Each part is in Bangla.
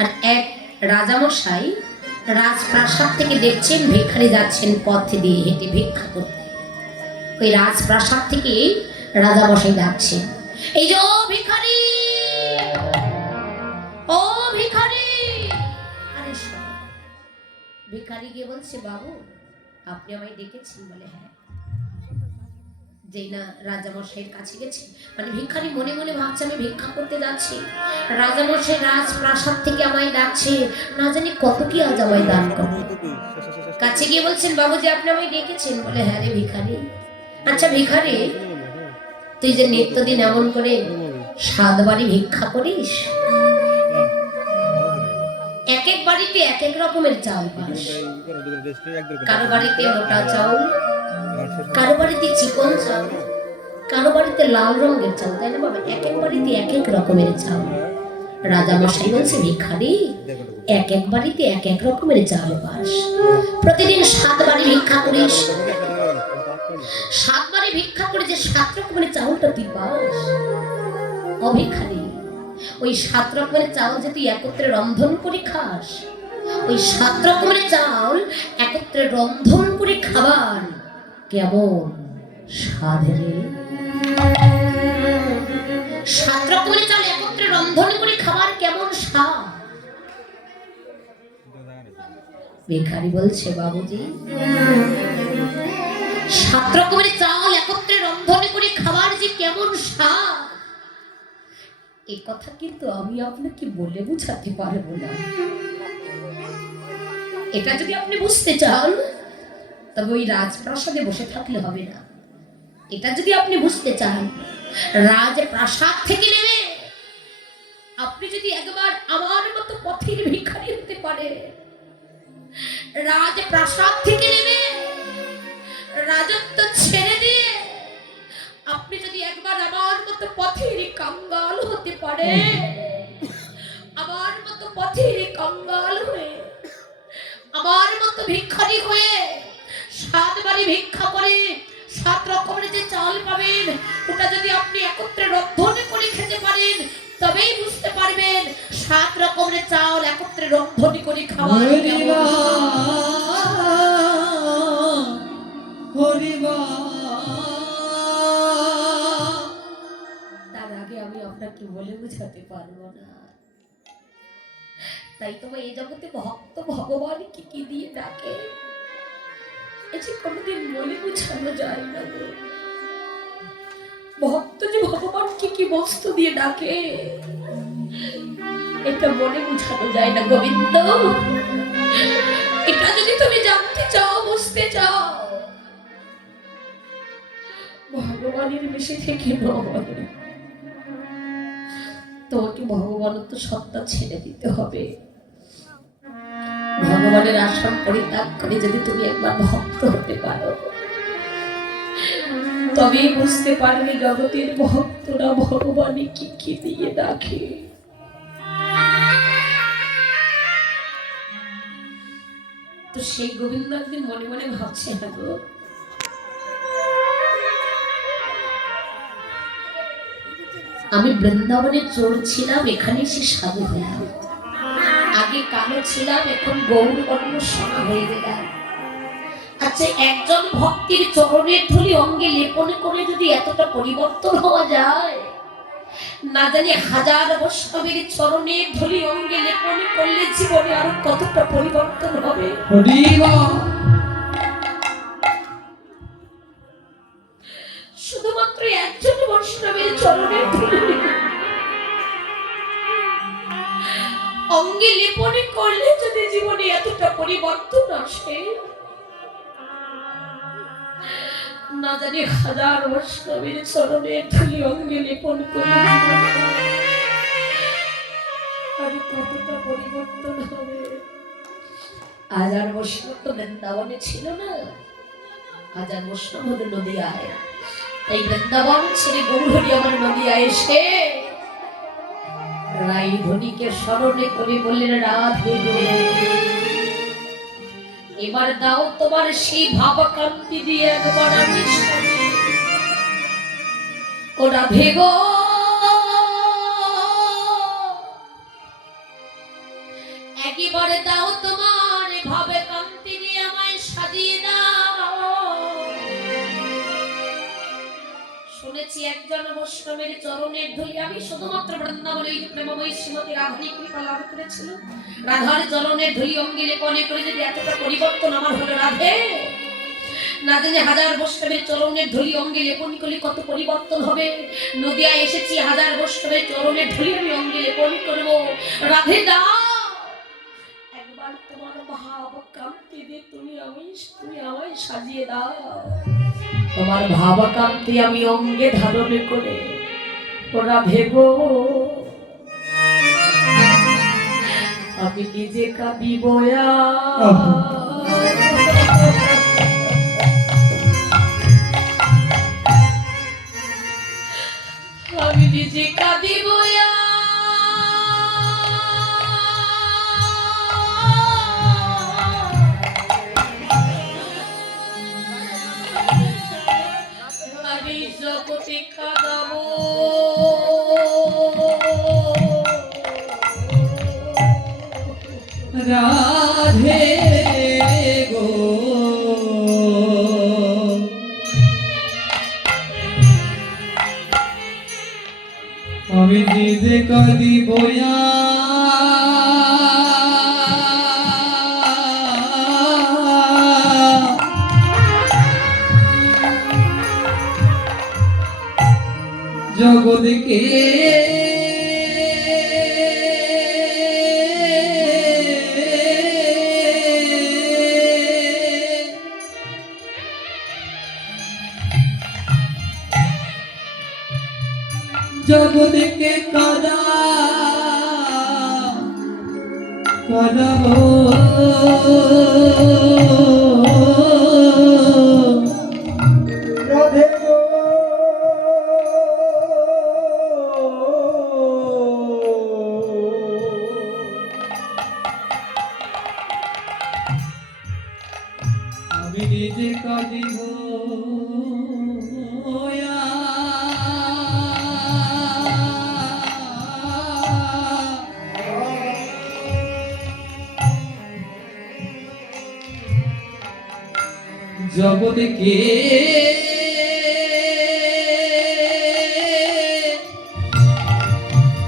আর এক রাজামশাই রাজপ্রাসাদ থেকে দেখছেন ভিখারি যাচ্ছেন পথ দিয়ে হেঁটে ভিক্ষা করতে। ওই রাজপ্রাসাদ থেকে রাজামশাই যাচ্ছেন, এই যে ভিখারি, ও ভিখারি। আরে ভিখারি গিয়ে বলছে, বাবু আপনি আমায় ডেকেছেন? বলে হ্যাঁ। যেই না রাজামশাইয়ের কাছে গেছে, মানে ভিখারি মনে মনে ভাবছে আমি ভিক্ষা করতে যাচ্ছি, রাজামশাই রাজপ্রাসাদ থেকে আমায় ডাকছে, না জানি কত কি আজ আমায় দান করবে। কাছে গিয়ে বলছেন, বাবুজি আপনি আমায় ডেকেছেন? বলে হ্যাঁ রে ভিখারি। আচ্ছা ভিখারি, তুই যে নিত্যদিন এমন করে 7 বাড়ি ভিক্ষা করিস, এক এক বাড়িতে এক এক রকমের চাল পাস। কারো বাড়িতে মোটা চাউল, কারো বাড়িতে চিকন চাল, কারো বাড়িতে লাল রঙের চাল, তাই না বাবা? এক এক বাড়িতে এক এক রকমের চাল। রাজামশাই বলছে, ভিখারি এক এক বাড়িতে এক এক রকমের চাল পাস, প্রতিদিন 7 বাড়ি ভিক্ষা করিস, 7 বাড়ি ভিক্ষা করে যে 7 রকমের চাউলটা তুই পাস, ও ভিখারি ওই 7 রকমের চাউল যে তুই একত্রে রন্ধন করে খাস, ওই 7 রকমের চাউল একত্রে রন্ধন করে খাবার কেমন স্বাদ রে? 7 রকমের চাল একত্রে রন্ধন করে খাবার কেমন স্বাদ? ভিখারি বলছে, বাবুজি 7 রকমের চাল একত্রে রন্ধন করে খাবার যে কেমন স্বাদ, এই কথা কিন্তু আমি আপনাকে বলে বুঝাতে পারবো না। এটা যদি আপনি বুঝতে চান তবে ওই রাজপ্রাসাদে বসে থাকলে হবে না। এটা যদি আপনি বুঝতে চান, রাজপ্রাসাদ থেকে নেমে আপনি যদি একবার আমার মতো পথের ভিখারি হতে পারে, রাজপ্রাসাদ থেকে নেমে রাজত্ব ছেড়ে দিয়ে আপনি যদি একবার আমার মতো পথের কাঙ্গাল হতে পারে, আমার মতো পথের কাঙ্গাল হয়ে, আমার মতো ভিখারি হয়ে 7 বাড়ি ভিক্ষা করে 7 রকমের যে চাল পাবেন, ওটা যদি আপনি একত্রে রন্ধন করে খেতে পারেন, তবেই বুঝতে পারবেন 7 রকমের চাল একত্রে রন্ধন করে খাওয়া কেমন। তার আগে আমি আপনাকে বলে বুঝাতে পারবো না। তাই তো এই জগতে ভক্ত ভগবান কি কি দিয়ে ডাকে, এসে কোনোদিন বলে বুঝানো যায় না। ভক্ত যে ভগবান কি কি বস্তু দিয়ে ডাকে, এটা বলে বুঝানো যায় না গোবিন্দ। এটা যদি তুমি জানতে চাও, বুঝতে চাও, ভগবানের বেশি থেকে নয়, তোমাকে ভগবানের তো সত্তা ছেড়ে দিতে হবে। ভগবানের আসন পরিত্যাগ করে যদি তুমি একবার ভক্ত হতে পারো, তবেই বুঝতে পারবে জগতের ভক্তরা ভগবানই কি কি দিয়ে ডাকে। তো সেই গোবিন্দ একদিন মনে মনে ভাবছে, না গো আমি বৃন্দাবনে চোর ছিলাম, এখানে এসে সাধু হলাম, আগে কালো ছিলাম, এখন গৌর বর্ণ সোনা হয়ে গেলাম। আচ্ছা একজন ভক্তির চরণের ধুলি অঙ্গে লেপন করে যদি এতটা পরিবর্তন হওয়া যায়, না জানি 1000 বৈষ্ণবের চরণের ধুলি অঙ্গে লেপন করলে জীবনে আরো কতটা পরিবর্তন হবে। শুধুমাত্র একজন বৈষ্ণবের চরণের ধুলি অঙ্গে লেপন করলে যদি জীবনে এতটা পরিবর্তন আসে, না জানি 1000 বৈষ্ণবের চরণের ধুলি অঙ্গে লেপন করলে আর কতটা পরিবর্তন হবে। 1000 বৈষ্ণব তো বৃন্দাবনে ছিল না, 1000 বৈষ্ণব হলো নদিয়ায়। এই বৃন্দাবন ছেড়ে গৌরহরি আমার নদিয়ায় এসে রাই ধনীকে স্মরণে করে বললেন, রাধে গো এবার দাও তোমার সেই ভাবকান্তি দিয়ে একবার আমি শুনি। ও রাধে গো একবারে দাও তোমার ভাবে কান্তি দিয়ে আমায় সাজিয়ে দাও। শুনেছি একজন বৈষ্ণবের চরণের ধুলি আমি শুধুমাত্র বৃন্দাবনের প্রেমময়ী শ্রীমতী রাধারী কৃপা লাভ করেছিল। রাধার চরণের ধুলি অঙ্গিলে কনে করে যদি এতটা পরিবর্তন আমার হলো রাধে, না জানি হাজার বৈষ্ণবের চরণের ধুলি অঙ্গে লেপন করলে কত পরিবর্তন হবে। নদিয়ায় এসেছি, হাজার বৈষ্ণবের চরণের ধুলি আমি অঙ্গে লেপন করবো। রাধে দাও একবার তোমার ভাব কান্তি দিয়ে তুমি আমায় সাজিয়ে দাও। তোমার ভাব কান্তি আমি অঙ্গে ধারণ করে ও রাধে গো আমি নিজে কাঁদিব। আমি নিজে কাঁদিব। আমি জগতে কাঁদাবো। রাধে গো আমি নিজে কাঁদিব। জগৎকে জগৎকে কাঁদাবো রাধে গো আমি নিজে কাঁদিব। জগৎকে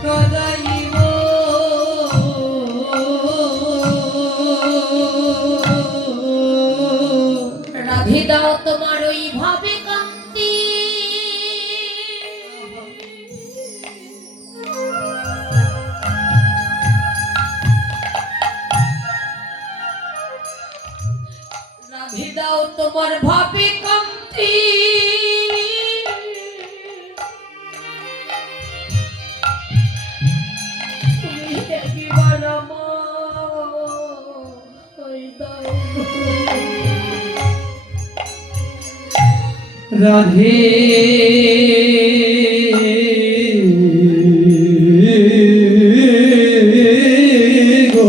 কাঁদাইব। রাধে দাও তোমার ওই ভাবে কান্তি রাধে দাও তোমার ভাবে কান্তি তুমি একবার আমায় দাও। রাধে গো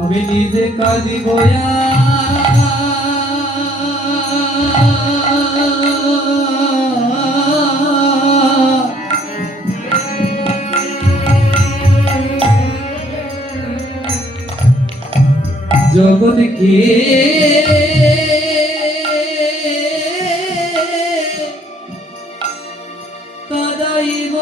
আমি নিজে কাঁদিব। জগৎকে কাঁদাইব।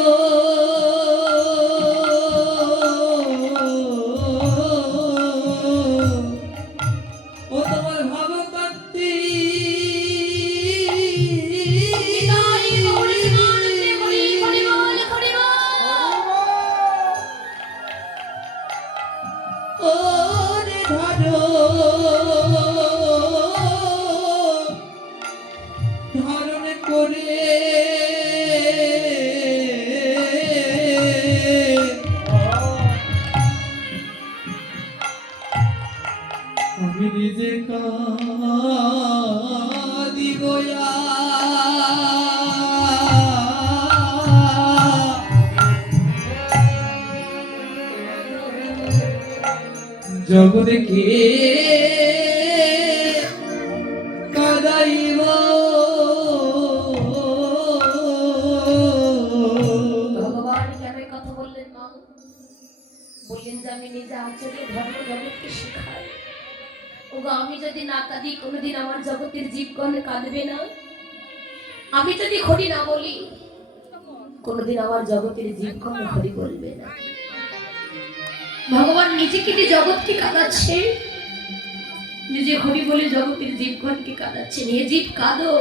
ও তোমার ভাব কান্তি ওরে ধারণ করে আমি নিজে কাঁদিব। জগৎকে কাঁদাইব। ভগবান কথা বললেন মা, বললেন যে আমি নিজে আচরণে ধর্ম জগৎকে শেখাই। ওগো আমি যদি না কাঁদি কোনোদিন আমার জগতের জীবগণ কাঁদবে না। আমি যদি হরি না বলি কোনোদিন আমার জগতের জীবগণ হরি বলবে না। ভগবান নিজেকে দিয়ে জগৎকে কাঁদাচ্ছে, নিজে হরি বলে জগতের জীবগণকে কাঁদাচ্ছে। হে জীব কাঁদো,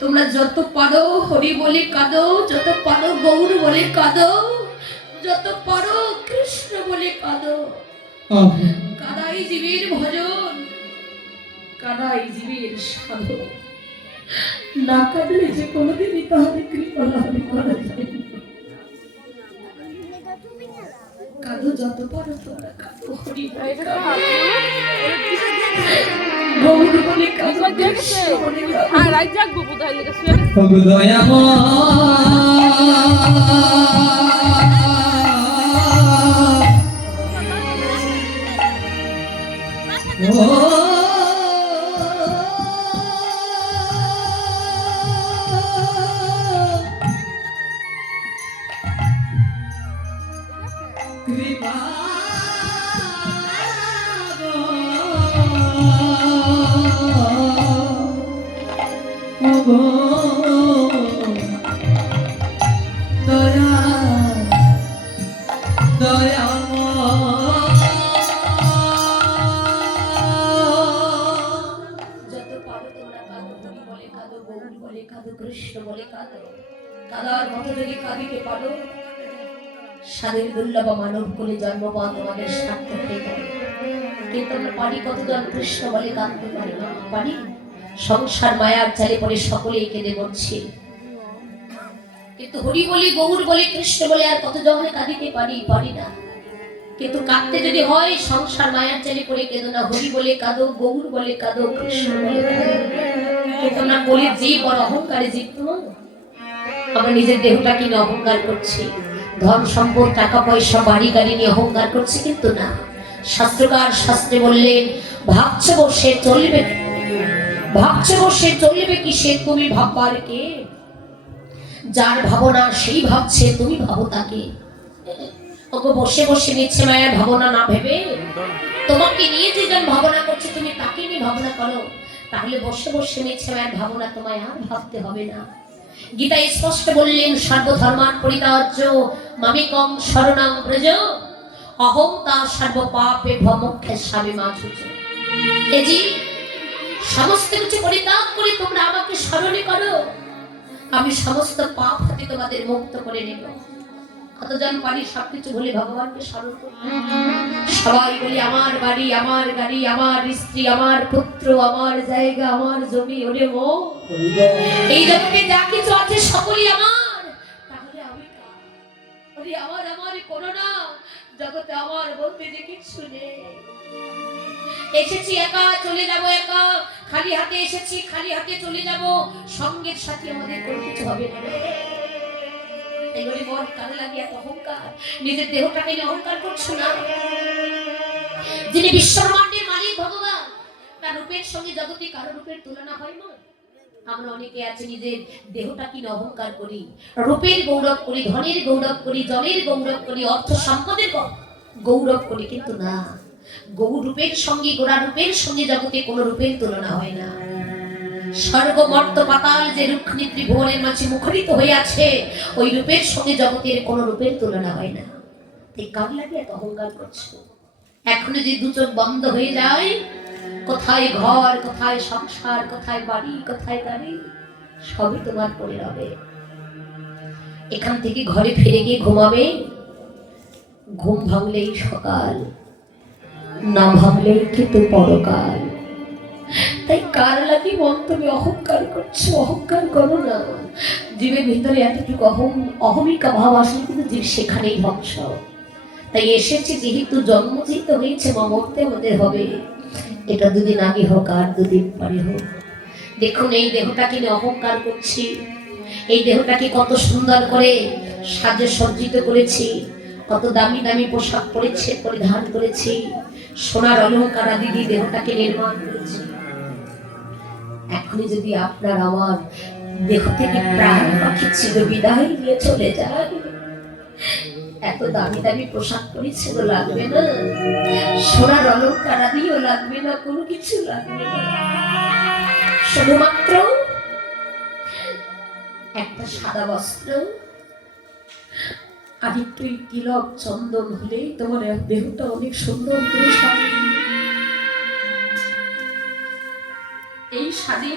তোমরা যত পারো হরি বলে কাঁদো, যত পারো গৌর বলে কাঁদো, যত পারো কৃষ্ণ বলে কাঁদো। কাদাই জীবের ভজন, কাদাই জীবের সাধন। না কাঁদলে যে কোনোদিনই তাহলে কৃপা লাভ করা যায় না। কাঁদো যত পারো তোমরা কাঁদো, হরি বলে কাঁদো, গৌর বলে কাঁদো, কৃষ্ণ বলে কাঁদো। স্বাধীন দুর্লভ মানব কুলে জন্ম পাওয়া তোমাদের সার্থক হয়ে যাবে। কিন্তু আমরা পারি কতজন কৃষ্ণ বলে কাঁদতে পারি না? পারি? সংসার মায়ার জালে পড়ে সকলেই কেঁদে মরছে, কিন্তু হরি বলি গৌর বলে কৃষ্ণ বলে আর কতজনে কাঁদিতে পারি? পারি না। কিন্তু কাঁদতে যদি হয় সংসার মায়ার জালে পড়ে কেঁদো না, হরি বলে কাঁদো, গৌর বলে কাঁদো, কৃষ্ণ বলে কাঁদো। কিন্তু আমরা বলি জীব আর অহংকারে জীব তো। আমরা নিজের দেহটাকে নিয়ে অহংকার করছি, ধন সম্পদ টাকা পয়সা বাড়ি গাড়ি নিয়ে অহংকার করছি, কিন্তু না। শাস্ত্রকার শাস্ত্রে বললেন ভাবছে বসে চলবে, ভাবছে বসে চলবে কি সে তুমি ভাববার কে? যার ভাবনা সেই ভাবছে তুমি ভাবো তাকে। ওকে বসে বসে নিচ্ছে মায়ের ভাবনা না ভেবে তোমাকে নিয়ে যে জন ভাবনা করছে তুমি তাকে নিয়ে ভাবনা করো, তাহলে বসে বসে নিচ্ছে মায়ের ভাবনা তোমায় আর ভাবতে হবে না। গীতা স্পষ্ট বললেন সর্বধর্মান পরিত্যাজ্য মামিকং শরণং ব্রজ অহং তা সর্ব পাপে ভমুক্ষে স্বামী মাঝুজ। এই যে সমস্ত কিছু পরিত্যাগ করে তোমরা আমাকে স্মরণে করো, আমি সমস্ত পাপ হতে তোমাদের মুক্ত করে নেব। কতজন পারি সবকিছু বলে ভগবানকে স্মরণ করতে? সবাই বলি আমার বাড়ি, আমার গাড়ি, আমার স্ত্রী, আমার পুত্র, আমার জায়গা, আমার জমি, ওরে মো এই জগতে যা কিছু আছে সকলই আমার। তাহলে আমি কার? ওরে আমার আমার করো না, জগতে আমার বলতে যে কিছু নেই। এসেছি একা, চলে যাব একা, খালি হাতে এসেছি, খালি হাতে চলে যাব, সঙ্গের সাথে আমাদের কোনো কিছু হবে না। এগুলি মন কানে লাগিয়ে অহংকার, নিজের দেহটাকে নিয়ে অহংকার করছো না। যিনি বিশ্বব্রহ্মাণ্ডের মালিক ভগবান, তার রূপের সঙ্গে জগতে কারো রূপের তুলনা হয় না। আমরা অনেকে আছে নিজের দেহটাকে নিয়ে অহংকার করি, রূপের গৌরব করি, ধনের গৌরব করি, জলের গৌরব করি, অর্থ সম্পদের গৌরব করি, কিন্তু না, গৌর রূপের সঙ্গে গোড়া রূপের সঙ্গে জগতে কোনো রূপের তুলনা হয় না। স্বর্গ মর্ত পাতাল যে রুক্মিণী ত্রিভুবনের মাঝে মুখরিত হয়ে আছে, ওই রূপের সঙ্গে জগতের কোনো রূপের তুলনা হয় না। ঠিক কার লাগে এত অহংকার করছো? এখনো যদি দু চোখ বন্ধ হয়ে যায়, কোথায় ঘর, কোথায় সংসার, কোথায় বাড়ি, কোথায় গাড়ি, সবই তোমার পড়ে রবে। এখান থেকে ঘরে ফিরে গিয়ে ঘুমাবে, ঘুম ভাঙলেই সকাল, না ভাঙলেই কিন্তু পরকাল। তাই কার লাগি মন তুমি অহংকার করছো? অহংকার করো না। জীবের ভিতরে এতটুকু অহমিকা ভাব আসলে কিন্তু জীব সেখানেই ধ্বংস। তাই এসেছে যেহেতু জন্ম যেহেতু হয়েছে, মরতে আমাদের হবে। এটা দুদিন আগে হোক আর দুদিন পরে হোক। দেখুন এই দেহটাকে নিয়ে অহংকার করছি, এই দেহটাকে কত সুন্দর করে সাজে সজ্জিত করেছি, কত দামি দামি পোশাক পরেছে পরিধান করেছি, সোনার অলঙ্কার আদি দিয়ে দেহটাকে নির্মাণ করেছি। এখনই যদি আপনার আমার দেহ থেকে প্রাণ পাখি চির বিদায় নিয়ে চলে যায়, এত দামি দামি পোশাক পরেছিল, লাগবে না সোনার অলঙ্কার আদিও লাগবে না, কোনো কিছু লাগবে না, শুধুমাত্র একটা সাদা বস্ত্র আর একটু তিলক চন্দন হলেই তোমার দেহটা অনেক সুন্দর করে সাজে। এই সাজে